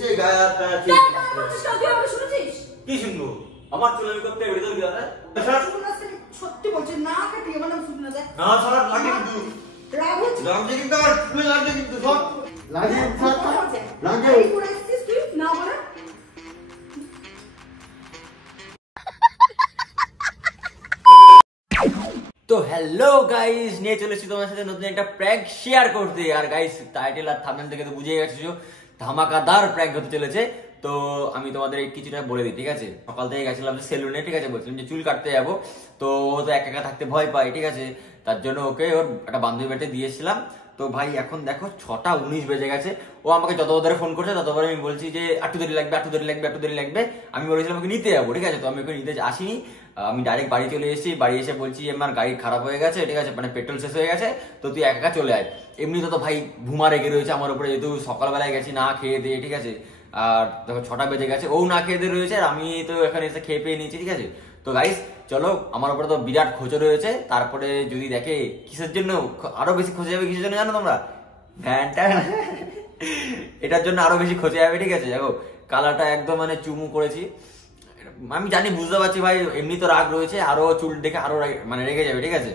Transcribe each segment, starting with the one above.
এসে গায়ে হাত তুই আমাকে শুনেছিস? কি শুনবো? আমার চুল আমি করতে বেরিয়ে গেল না। সত্যি বলছিস না কাটি আমার নাম শুনে দেখ। না সারা লাগে কিন্তু লাগছে কিন্তু আর ফুলে লাগছে কিন্তু সব লাগে লাগে এই করে আসছিস তুই না বলে। তো হ্যালো গাইস, নিয়ে চলে এসেছি তোমার সাথে নতুন একটা প্র্যাঙ্ক শেয়ার করতে। আর গাইস টাইটেল আর থাম্বনেল দেখে তো বুঝেই গেছো ধামাকাদার প্র্যাঙ্ক হতে চলেছে। তো আমি তোমাদের কিছুটা বলে দিই, ঠিক আছে? সকাল থেকে গেছিলাম সেলুনে, ঠিক আছে? বলছিলাম যে চুল কাটতে যাবো, তো ও তো একা একা থাকতে ভয় পায়, ঠিক আছে? তার জন্য ওকে ওর একটা বান্ধবী বাড়িতে দিয়েছিলাম। তো ভাই এখন দেখো 6:19 বেজে গেছে। ও আমাকে যতবার ফোন করছে ততবার আমি বলছি যে একটু দেরি লাগবে, একটু দেরি লাগবে, একটু দেরি লাগবে। আমি বলেছিলাম ওকে নিতে যাবো, ঠিক আছে? তো আমি ওকে নিতে আসিনি, আমি ডাইরেক্ট বাড়ি চলে এসেছি। বাড়ি এসে বলছি আমার গাড়ি খারাপ হয়ে গেছে, ঠিক আছে? মানে পেট্রোল শেষ হয়ে গেছে, তো তুই একা একা চলে আয়। এমনিতে তো ভাই ভুমা রেগে রয়েছে আমার উপরে, যেহেতু সকালবেলায় গেছি না খেয়ে দিয়ে, ঠিক আছে? আর দেখো 6টা বেজে গেছে, ও না খেয়ে দিয়ে রয়েছে, আর আমি তো এখানে এসে খেয়ে পেয়ে নিয়েছি, ঠিক আছে? তো গাইস চলো, আমার উপরে তো বিরাট খোঁজো রয়েছে। তারপরে যদি দেখে কিসের জন্য আরো বেশি খোঁজে যাবে, কিসের জন্য জানো তোমরা? ভ্যানটা এটার জন্য আরো বেশি খোঁজে যাবে, ঠিক আছে? দেখো কালারটা একদম মানে চুমু করেছি, আমি জানি, বুঝতে পারছি ভাই এমনি তো রাগ রয়েছে, আরো চুল দেখে আরো মানে রেগে যাবে, ঠিক আছে?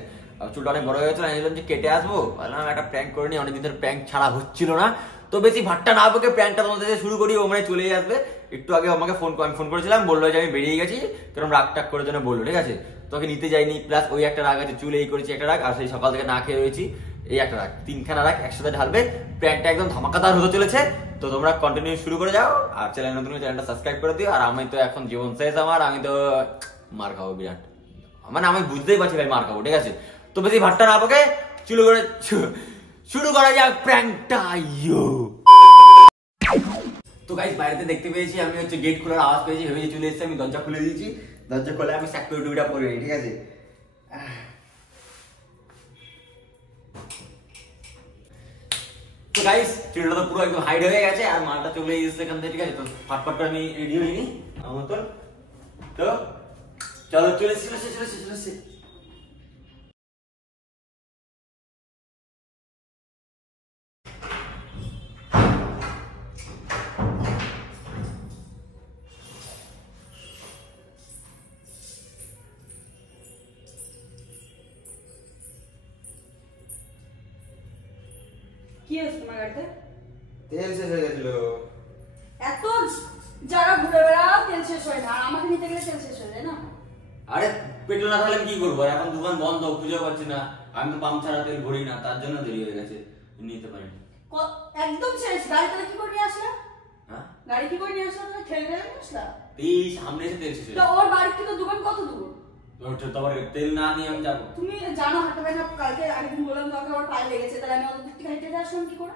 চুলটা অনেক বড় হয়ে গেছিল, আমি বললাম যে কেটে আসবো, বললাম একটা প্র্যাঙ্ক করে নি, অনেকদিন ধরে প্র্যাঙ্ক ছাড়া হচ্ছিল না। তো বেশি ভাট্টা না বকে প্র্যাঙ্কটা তোমাদের শুরু করি, ও মানে চলেই আসবে। একটু আগে আমাকে ফোন করেছিলাম, বললো যে আমি বেরিয়ে গেছি, কারণ রাগ টাগ করে জন্য বললো, ঠিক আছে? তোকে নিতে যাইনি, প্লাস ওই একটা রাগ আছে, চুল এই করেছি একটা রাগ, আর সেই সকাল থেকে না খেয়ে রয়েছি এই একটা রাগ, তিনখানা রাগ একসাথে ঢালবে। প্র্যাঙ্কটা একদম ধামাকাদার হতে চলেছে। তো তোমরা কন্টিনিউ শুরু করে যাও, আর চ্যানেল নতুন চ্যানেলটা সাবস্ক্রাইব করে দিও। আর আমি তো এখন জীবন শেষ আমার, আমি তো মার খাবো বিরাট, মানে আমি বুঝতেই পারছি ভাই মার খাবো, ঠিক আছে? তো বেশি ভাট্টা না বকে শুরু করা যাক প্র্যাঙ্কটা। তো গাইস বাইরেতে দেখতে পেয়েছি আমি, হচ্ছে গেট খোলার আওয়াজ পেয়েছি, ভেবেছি চলে এসেছি, আমি দরজা খুলে দিয়েছি। দরজা খুলে আমি সিকিউরিটিটা পরে নিই, ঠিক আছে? তো গাইস চুলটা তো পুরো একদম হাইড হয়ে গেছে, আর মালটা চলে এসেছে এখান থেকে, ঠিক আছে? তো ফাটফাট করে আমি রেডি হইনি আমার মতন। তো চলো চলে এসেছে। কি হয়েছে তোমার গাড়িতে? তেল শেষ হয়ে গেছিল। এত যারা ঘুরে বেড়াও তেল শেষ হয় না, আর আমাকে নিতে গেলে তেল শেষ হয়ে যায় না। আরে পেট্রোল না থাকলে কি করবো? এখন দোকান বন্ধ, খুঁজে পাচ্ছি না, আমি তো পাম্প ছাড়া তেল ভরি না, তার জন্য দেরি হয়ে গেছে, নিতে পারিনি। একদম শেষ। গাড়ি তাহলে কি করে নিয়ে আসলা? হ্যাঁ গাড়ি কি করে নিয়ে আসলা? তুমি ঠেলে ঠেলে নিয়ে আসলা? এই সামনে এসে তেল শেষ হয়ে তো ওর বাড়ি থেকে দোকান কত দূর? তোমার তেল না নিয়ে আমি যাবো? তুমি জানো হাঁটা পায় না, কালকে আগের বললাম তোমাকে ওর পায়ে লেগেছে, তাহলে আমি অত দূর থেকে হেঁটে আসলাম কি করে?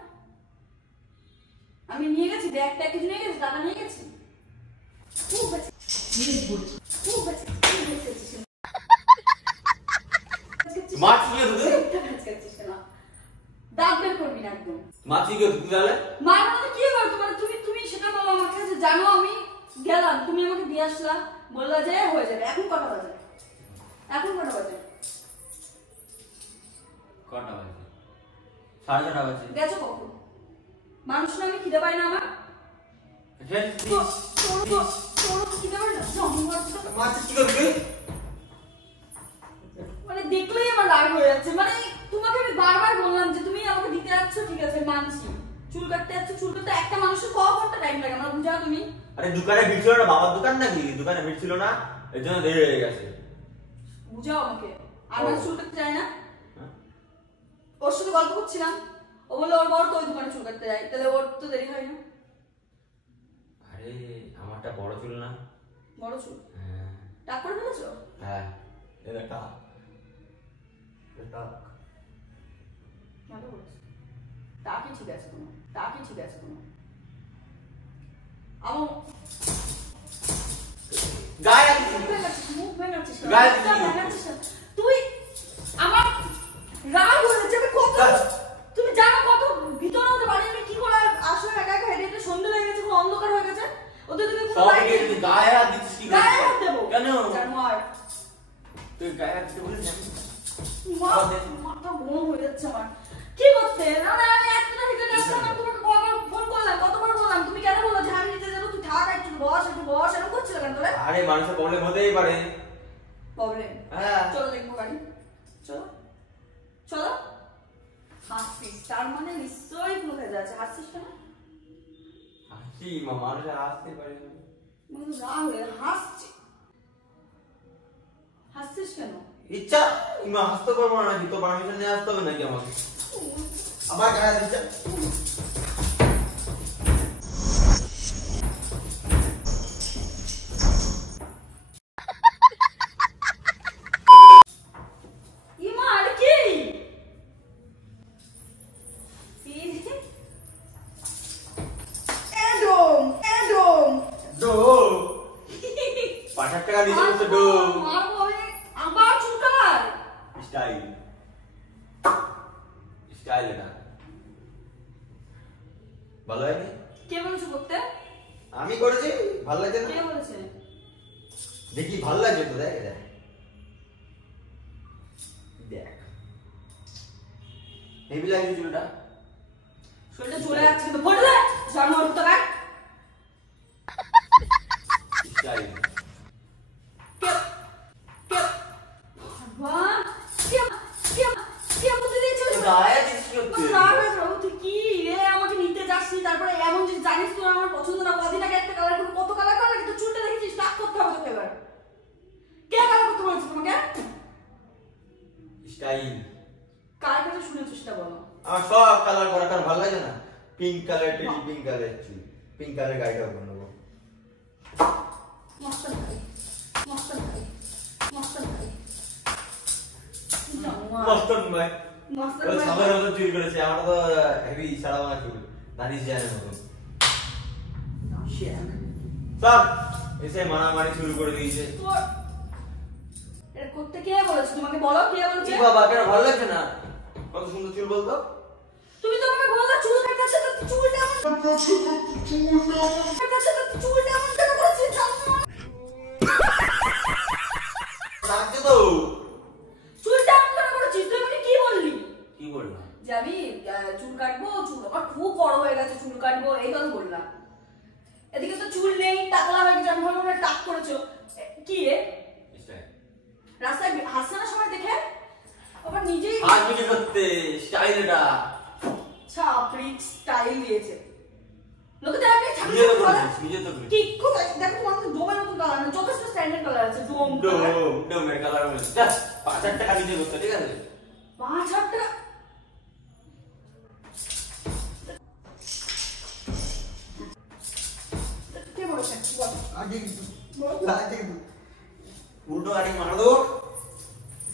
আমি নিয়ে গেছি, ব্যাগ ট্যাগ কিছু নিয়ে গেছি, টাকা নিয়ে গেছি। মাছ কি হতো? দাঁত বের করবি না একদম। মাছ কি হতো তাহলে? মার মানে কি করতো? মানে তুমি সেটা বলো আমাকে, যে জানো আমি গেলাম, তুমি আমাকে দিয়ে আসলা, বললা যে হয়ে যাবে। এখন কটা বাজে? কটা বাজে? 6:30 বাজে। গেছো কখন? মানুষ না, আমি খিদে পাই না আমার? মানে দেখলেই আমার রাগ হয়ে যাচ্ছে। মানে তোমাকে আমি বারবার বললাম যে তুমি আমাকে দিতে যাচ্ছ, ঠিক আছে মানছি, চুল কাটতে যাচ্ছ, চুল কাটতে একটা মানুষের ক ঘন্টা টাইম লাগে আমার বুঝাও তুমি? আরে দোকানে ভিড় ছিল না, বাবার দোকান নাকি? দোকানে ভিড় ছিল না, এর জন্য দেরি হয়ে গেছে। বুঝাও আমাকে। আমার চুল কাটতে যায় না? ওর সাথে গল্প করছিলাম, ও বললো ওর বড় তো ওই দোকানে চুল কাটতে যায়, তাহলে ওর তো দেরি হয় না। আরে আমারটা বড় চুল না? বড় চুল? হ্যাঁ। টাক করে ফেলেছো? হ্যাঁ এটা টাক। ভালো করেছো। টাকই ঠিক আছে তোমার, টাকই ঠিক আছে তোমার। আমার গায়ে মুখ ভেঙাচ্ছিস না, গায়ে ভেঙাচ্ছিস না তুই। আমার রাগ হয়ে যাচ্ছে। আমি কত, তুমি জানো কত ভিতরে হতে পারি, আমি কি করে আসলে একা একা হেঁটে হেঁটে সন্ধ্যে হয়ে গেছে, অন্ধকার হয়ে গেছে, ওদের তুমি গায়ে হাত দিচ্ছিস কি? গায়ে হাত দেবো কেন? জানোয়ার। তুই গায়ে হাত দিতে বলিস? মাথা গরম হয়ে যাচ্ছে আমার। কি করতে? আমি একটা থেকে আসলাম, তোমাকে কতবার ফোন করলাম, কতবার বললাম, তুমি কেন বললো যে আমি আরে মানুষের প্রবলেম হতেই পারে। প্রবলেম? হ্যাঁ চলো দেখবো গাড়ি, চলো চলো। হাসছিস তার মানে নিশ্চয়ই কোনো কাজ আছে। হাসছিস কেন? হাসি মানুষের হাসতে পারে না। রাগ হয়ে হাসছি, হাসছিস কেন? ইচ্ছা ইমা হাসতে পারবো না নাকি? তো পারমিশন নিয়ে আসতে হবে নাকি আমাকে? আমার গায়ে দিচ্ছা টাকা নিচে বসে ডো আবার চুলকার স্টাইল স্টাইল এটা ভালো হয়নি? কে বলেছে করতে? আমি করেছি। ভালো লাগছে না? কে বলেছে? দেখি ভালো লাগছে তো। দেখ দেখ দেখ হেভি লাগছে চুলটা। শরীরটা চলে যাচ্ছে কিন্তু পড়লে জানোয়ার তো গায় স্টাইল আমাকে নিতে যাসনি, তারপরে এমন যে জানিস তোর আমার পছন্দ না, কদিন আগে একটা কালার করে কত কালার কালার কিন্তু চুলটা দেখেছিস টাক করতে হবে তোকে। এবার কে কালার করতে বলেছে তোমাকে? স্টাইল কার কাছে শুনেছো সেটা বলো। আমার সব কালার করা কার ভালো লাগে না? Pink colour teddy pink colour চুল পিঙ্ক কালার গাড়িটা বানাবো। মস্তান ভাই মস্তান ভাই মস্তান ভাই মস্তান ভাই মস্তান ওই ভাই সামনের মতো চুরি করেছে। আমার তো হেভি সারা ভাঙা চুল দানিশ যায় না মতো সব এসে মারামারি শুরু করে দিয়েছে। এটা করতে কে বলেছে তোমাকে? বলো কে বলেছে? বাবা কেন ভালো লাগছে না? কত সুন্দর চুল বলতো। তুমি তো আমাকে বললা চুল কাটতে তো চুলটা আমার চুলটা আমার কেন করেছিস? লাগছে তো চুলটা আমার কেন করেছিস? তুই আমাকে কি বললি? কি বললাম? যে আমি চুল কাটবো, চুল আমার খুব বড় হয়ে গেছে, চুল কাটবো এই কথা বললাম। এদিকে তো চুল নেই, টাকলা হয়ে গেছে, আমি ভাবলাম ওরা টাক করেছো। কি রে রাস্তায় হাসছে না সবাই দেখে? আবার নিজেই হাত মিটে করতে স্টাইল এটা ছাপড়ি স্টাইল দিয়েছে। লোকে তো আপনি ছাপড়ি নিজে তো করে করেছিস, নিজে তো করেছিস। কি খুব দেখো তোমার তো ডোমের মতো কালার না, যথেষ্ট স্ট্যান্ডার্ড কালার আছে। ডোম ডোমের কালার হয়েছে। যা ৫,০০০ টাকা নিচে করতে ঠিক আছে? ৫,০০০ টাকা কে বলেছে? বল আগে কিন্তু লাগছে কিন্তু উল্টো গাড়ি মারা দেবো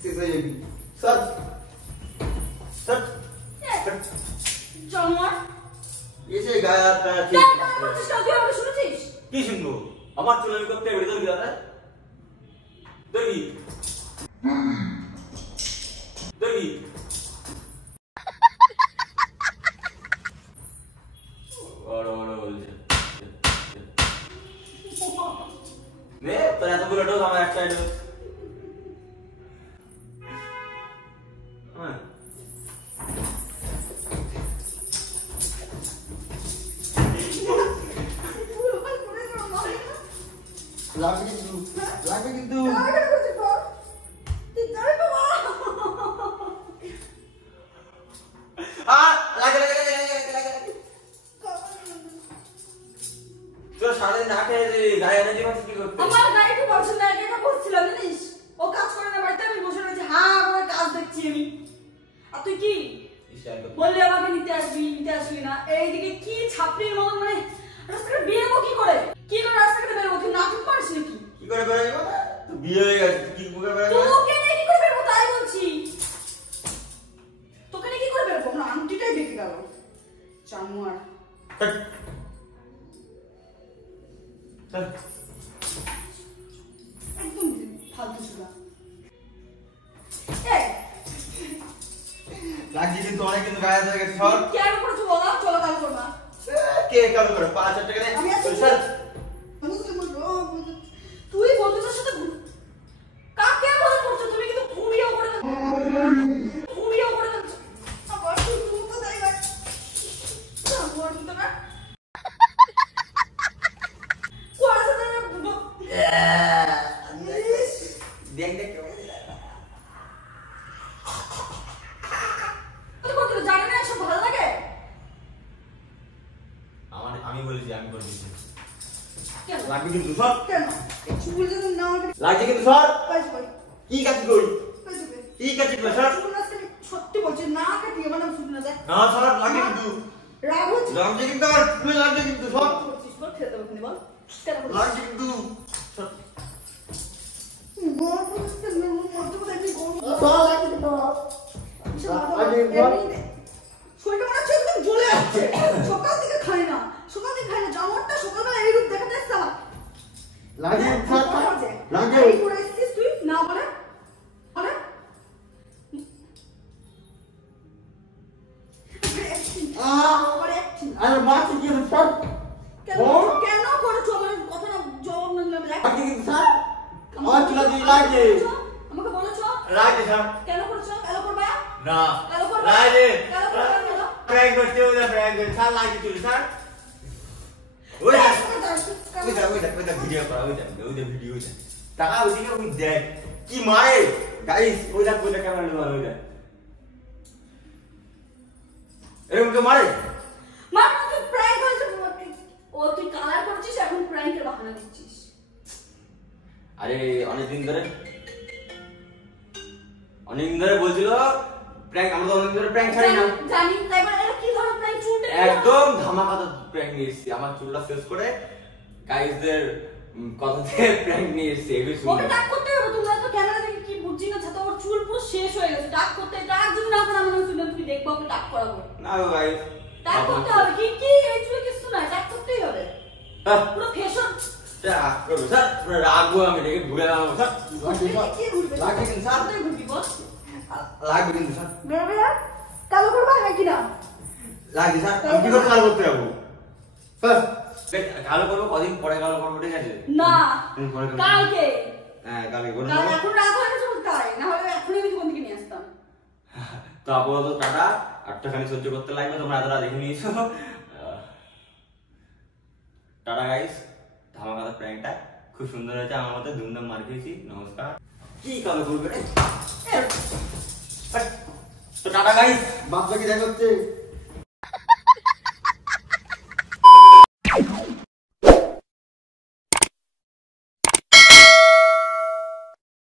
শেষ হয়ে যাবি। স্যার স্যার জানোয়ার এসে গায়ে হাত পা ঠিক তুই আমাকে শুনেছিস? কি শুনবো? আমার চুল আমি করতে বেরিয়ে তোর দাদা দেখি দেখি বড় বড় বলছে নে তোর এতগুলো ডোজ আমার একটা ডোজ। হ্যাঁ লাগবে কিন্তু লাগবে কিন্তু লাগে লাগে লাগে লাগে লাগে তোর সারাদিন না খেয়ে গায়ে এনার্জি পাচ্ছিস কি করতে? আমার গাড়িতে পছন্দ না, এটা করছিল জানিস? ও কাজ করে না বাড়িতে, আমি বসে রয়েছি হা করে কাজ দেখছি আমি। আর তুই কি বললি আমাকে নিতে আসবি না? এইদিকে কি ছাপড়ির মতন মানে রাস্তাঘাটে বেরোবো কি করে? কি করে রাস্তাঘাটে বেরোবো? তুই নাটক পারিস নাকি? কি করে বেরোবো? তো বিয়ে হয়ে গেছে কি করে বেরোবো? তোকে নিয়ে কি করে বেরোবো তাই বলছি। তোকে নিয়ে কি করে বেরোবো? আমার আন্টিটাই দেখে গেল জানোয়ার। একদম ফালতু ছোড়া। লাগছে কিন্তু অনেক কিন্তু গায়ে হয়ে গেছে সব। কেন করেছো বলা? চলো কাল করবা। কে কালো করে ৫,০০০ টাকা নেই? আমি আছি। স্যার তুই বন্ধুদের সাথে কাকে মজা করছো? তুমি কিন্তু ঘুমিয়েও করে দিচ্ছ। আবার তুই তো তাই না জানোয়ার তো না কোয়ার সাথে করে দিয়েছে। কেন লাগবে কিন্তু সর। কেন এই চুল যদি না লাগছে কিন্তু সর। কাজ কই কি কাজ কই? কাজ কই কি কাজ কই সর? চুল আজকে সত্যি বলছি না কাটিয়ে বানাম শুন না দেখ না সর লাগে কিন্তু। রাগ হচ্ছে লাগছে কিন্তু আর তুই লাগছে কিন্তু সর। করছিস বল খেতে হবে বল কেন করছিস লাগছে কিন্তু। সর। গোল করছিস না মধ্যে কোথায় কি গোল সর লাগছে কিন্তু। শরীরটা মনে হচ্ছে একদম জ্বলে যাচ্ছে সকাল থেকে খাই না জামারটা সকালবেলা এই রূপ দেখাতে আসছে আমার লাগে সর। লাগে এই করে এসেছিস তুই না বলে বলে আরে মাছ কি সর। কেন করেছো আমার কথা না জবাব না দিলাম লাগে কিন্তু সর। আমার চুলা দিয়ে লাগে। আমাকে বলেছো লাগে সর। কেন করেছো কেন করবা না কেন করবা লাগে। কেন করবা কেন প্র্যাঙ্ক করতে ওই প্র্যাঙ্ক করে সর লাগে চুল সর। ওই ভিডিও করা ওই ভিডিও টাকা ওইদিকে ওই দেখ কি মারে গাইস ওই ক্যামেরা নিয়ে ওই দেখ এরকম কে মারে মা তুই প্র্যাঙ্ক করেছিস ও তুই কালার করছিস এখন প্র্যাঙ্কের বাহানা দিচ্ছিস আরে অনেকদিন ধরে বলছিল প্র্যাঙ্ক আমরা তো অনেকদিন ধরে প্র্যাঙ্ক ছাড়ি না জানি তাই বলে এটা কি ধরনের প্র্যাঙ্ক চুলটা একদম ধামাকাদার প্র্যাঙ্ক নিয়ে এসেছি আমার চুলটা শেষ করে গাইসদের কথাতে প্র্যাঙ্ক নিয়ে এসেছি এগুলো ওকে শুনবে ডাক করতে হবে তোমরা তো ক্যামেরা দেখে কি বুঝছি না ছাতা ওর চুল পুরো শেষ হয়ে গেছে ডাক করতে ডাক যদি না করে আমরা শুনলাম তুমি দেখবা ওকে ডাক করাবো না গো গাইস ডাক করতে হবে কি কি এই চুলে কিছু না ডাক করতেই হবে পুরো ফ্যাশন রাগবো আমি দেখে ঘুরে দাঁড়াবো স্যার কি ঘুরবে লাগবে কিন্তু স্যার কোথায় ঘুরবি বল লাগবে কিন্তু স্যার বেরোবে না কালো করবা নাকি না লাগবে স্যার আমি কি করে কালো করতে যাবো স্যার কালো করবো কদিন পরে কালো করবো ঠিক আছে না পরে কালো কালকে হ্যাঁ কালকে করে কাল নেবো এখন রাত হয়ে গেছে বলতে তাই না হলে এখনই আমি জীবন থেকে নিয়ে আসতাম তো আপাতত টাটা আটটাখানি সহ্য করতে লাগবে তোমরা এতটা দেখে নিয়েছো টাটা গাইস ধামাকাদার প্র্যাঙ্কটা খুব সুন্দর হয়েছে আমার মতে ধুমধাম মার খেয়েছি নমস্কার কি কালো করবে রে তো টাটা গাইস বাদ বাকি দেখা হচ্ছে